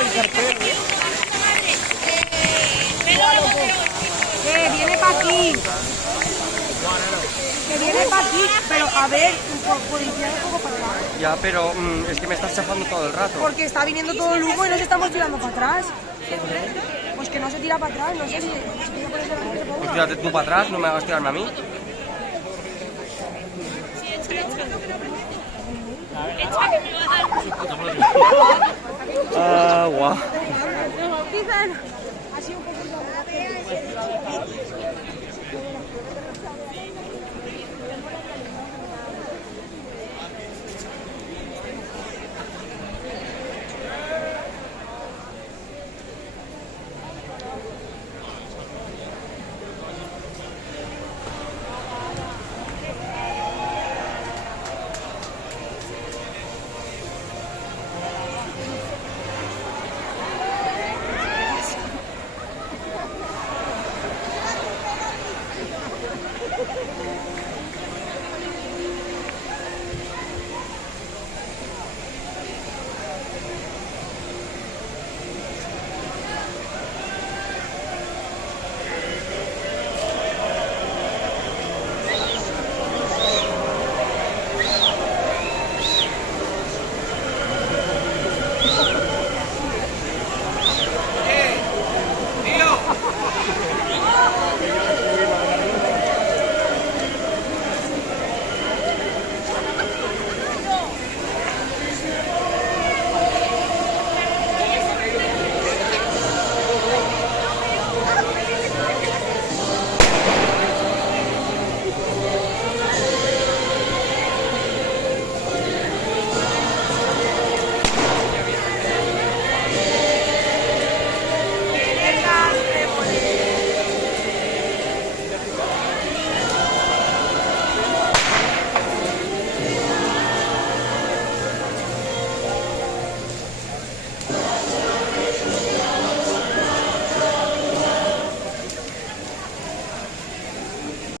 el cartel, ¿eh? Viene para aquí. Que viene para aquí, pero a ver, policía un poco para atrás. Ya, pero es que me estás chafando todo el rato. Porque está viniendo todo el humo y nos estamos tirando para atrás. Pues que no se tira para atrás, no sé si... Pues tírate tú para atrás, no me hagas tirarme a mí. Agua. Dicen...